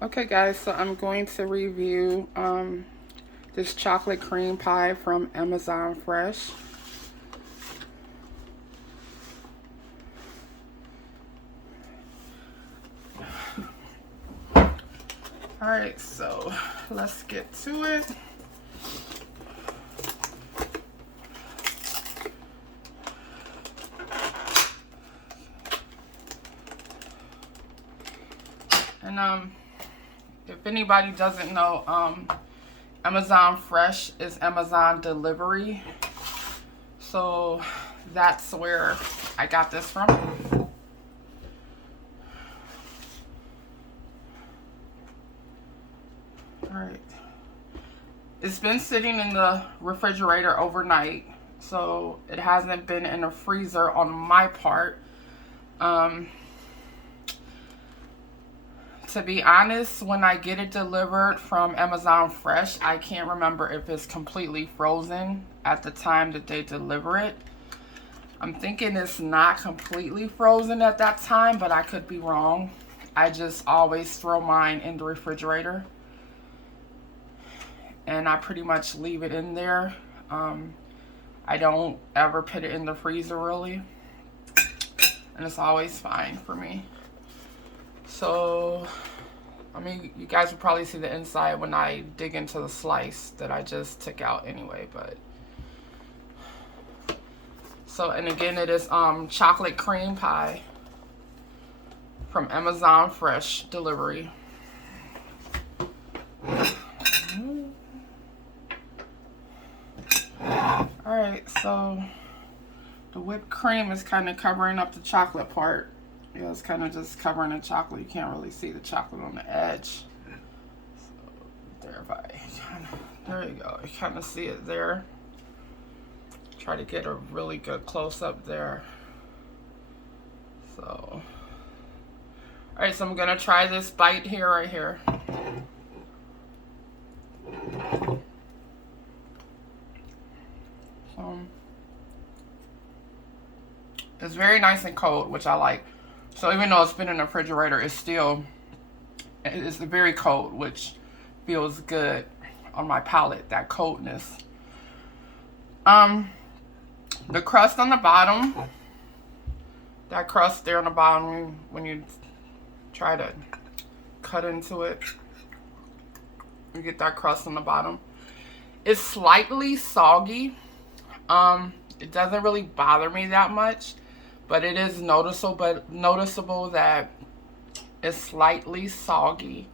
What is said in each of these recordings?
Okay guys, so I'm going to review this chocolate cream pie from Amazon Fresh. Alright, so let's get to it. And if anybody doesn't know, Amazon Fresh is Amazon delivery. So that's where I got this from. Alright. It's been sitting in the refrigerator overnight, so it hasn't been in the freezer on my part. To be honest, when I get it delivered from Amazon Fresh, I can't remember if it's completely frozen at the time that they deliver it. I'm thinking it's not completely frozen at that time, but I could be wrong. I just always throw mine in the refrigerator, and I pretty much leave it in there. I don't ever put it in the freezer really, and it's always fine for me. So, I mean, you guys will probably see the inside when I dig into the slice that I just took out anyway, but. So, and again, it is chocolate cream pie from Amazon Fresh delivery. Alright, so the whipped cream is kind of covering up the chocolate part. Yeah, it's kind of just covering the chocolate. You can't really see the chocolate on the edge. So there you go. You kind of see it there. Try to get a really good close up there. So, alright, so I'm gonna try this bite here, right here. It's very nice and cold, which I like. So even though it's been in the refrigerator, it's very cold, which feels good on my palate, that coldness. The crust on the bottom, that crust there on the bottom, when you try to cut into it, you get that crust on the bottom. It's slightly soggy. It doesn't really bother me that much, but it is noticeable that it's slightly soggy.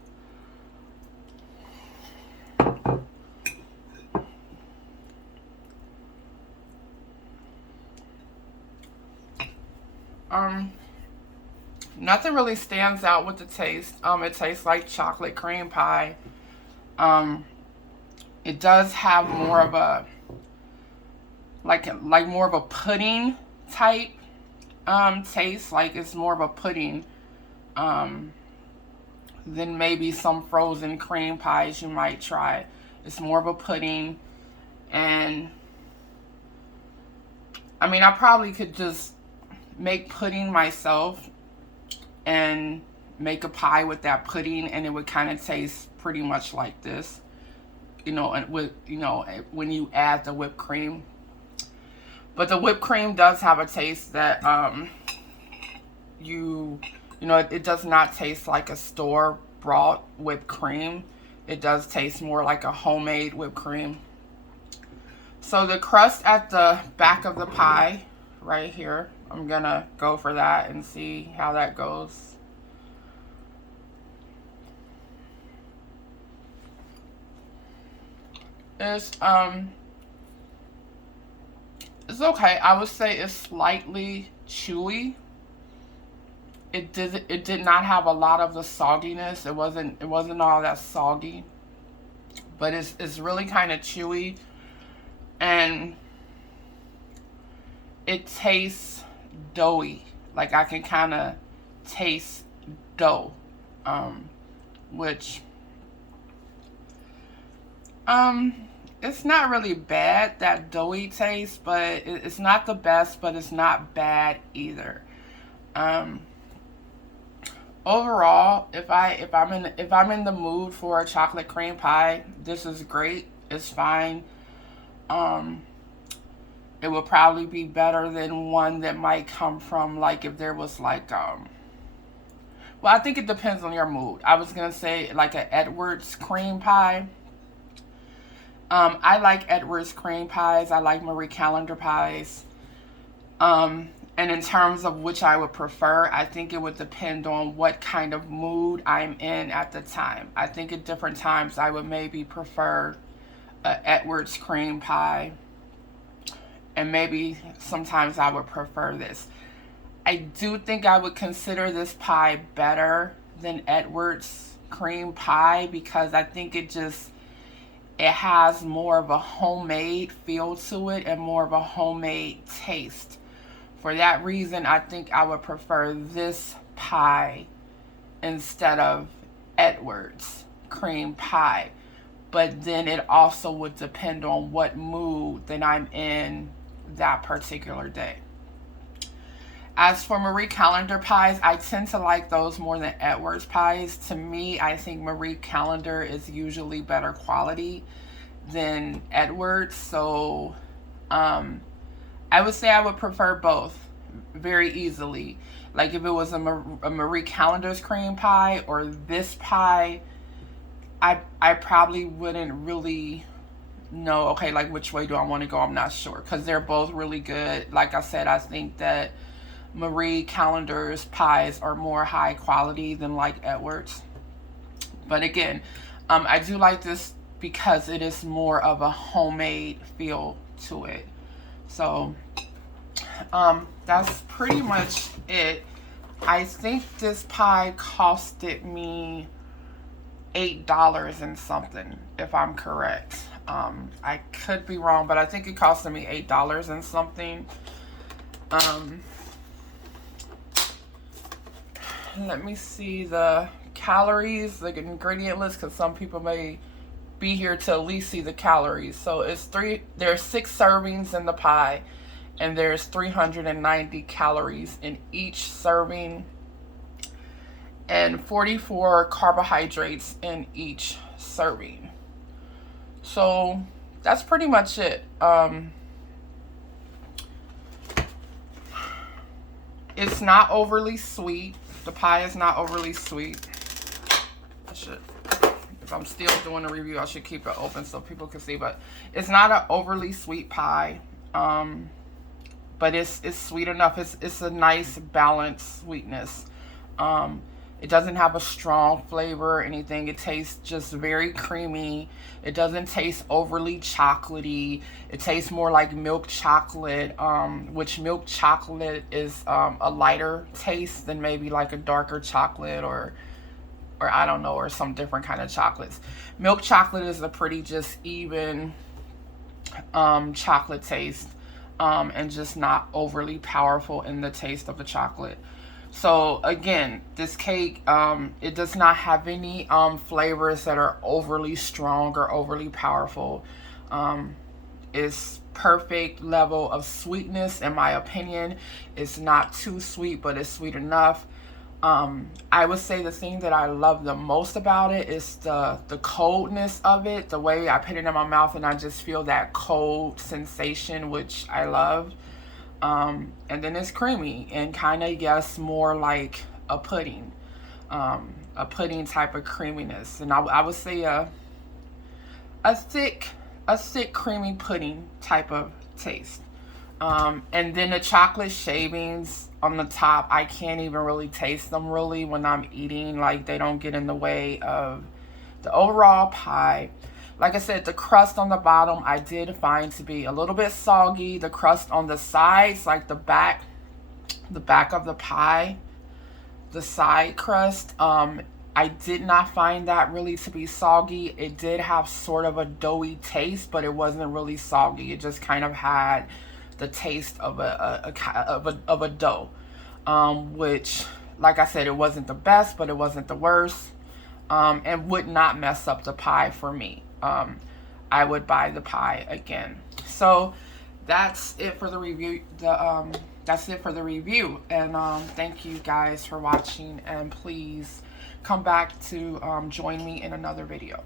Nothing really stands out with the taste. It tastes like chocolate cream pie. It does have more of a like more of a pudding type taste. Like it's more of a pudding than maybe some frozen cream pies you might try. It's more of a pudding, and I mean, I probably could just make pudding myself and make a pie with that pudding, and it would kind of taste pretty much like this, you know, and with, you know, when you add the whipped cream. But the whipped cream does have a taste that you know, it does not taste like a store bought whipped cream. It does taste more like a homemade whipped cream. So the crust at the back of the pie right here, I'm gonna go for that and see how that goes. It's okay. I would say it's slightly chewy. It did not have a lot of the sogginess. It wasn't all that soggy, but it's really kind of chewy, and it tastes doughy. Like I can kind of taste dough, which it's not really bad, that doughy taste, but it's not the best, but it's not bad either. overall, if I'm in the mood for a chocolate cream pie, this is great. It's fine. Um, it would probably be better than one that might come from, like, if there was like well, I think it depends on your mood. I was gonna say like a Edwards cream pie. I like Edwards cream pies. I like Marie Callender pies. And in terms of which I would prefer, I think it would depend on what kind of mood I'm in at the time. I think at different times I would maybe prefer a Edwards cream pie, and maybe sometimes I would prefer this. I do think I would consider this pie better than Edwards cream pie because I think it has more of a homemade feel to it and more of a homemade taste. For that reason, I think I would prefer this pie instead of Edwards cream pie. But then it also would depend on what mood that I'm in that particular day. As for Marie Callender pies, I tend to like those more than Edwards pies. To me, I think Marie Callender is usually better quality than Edwards. So I would say I would prefer both very easily. Like if it was a Marie Callender's cream pie or this pie, I probably wouldn't really know, okay, like which way do I want to go? I'm not sure because they're both really good. Like I said, I think that Marie Callender's pies are more high quality than like Edwards. But again, I do like this because it is more of a homemade feel to it. So that's pretty much it. I think this pie costed me $8 and something, if I'm correct. I could be wrong, but I think it costed me $8 and something. Let me see the calories, the ingredient list, because some people may be here to at least see the calories. So there's 6 servings in the pie, and there's 390 calories in each serving, and 44 carbohydrates in each serving. So that's pretty much it. It's not overly sweet. The pie is not overly sweet. If I'm still doing a review, I should keep it open so people can see. But it's not an overly sweet pie. But it's sweet enough. It's a nice balanced sweetness. It doesn't have a strong flavor or anything. It tastes just very creamy. It doesn't taste overly chocolatey. It tastes more like milk chocolate, which milk chocolate is a lighter taste than maybe like a darker chocolate or I don't know, or some different kind of chocolates. Milk chocolate is a pretty just even chocolate taste, and just not overly powerful in the taste of the chocolate. So again, this cake, it does not have any flavors that are overly strong or overly powerful. It's perfect level of sweetness, in my opinion. It's not too sweet, but it's sweet enough. I would say the thing that I love the most about it is the coldness of it. The way I put it in my mouth and I just feel that cold sensation, which I love. And then it's creamy and kind of, yes, more like a pudding type of creaminess. And I would say a thick creamy pudding type of taste. And then the chocolate shavings on the top, I can't even really taste them really when I'm eating. Like, they don't get in the way of the overall pie. Like I said, the crust on the bottom I did find to be a little bit soggy. The crust on the sides, like the back of the pie, the side crust, I did not find that really to be soggy. It did have sort of a doughy taste, but it wasn't really soggy. It just kind of had the taste of a dough, which, like I said, it wasn't the best, but it wasn't the worst, and would not mess up the pie for me. I would buy the pie again. So that's it for the review. that's it for the review. And thank you guys for watching, and please come back to join me in another video.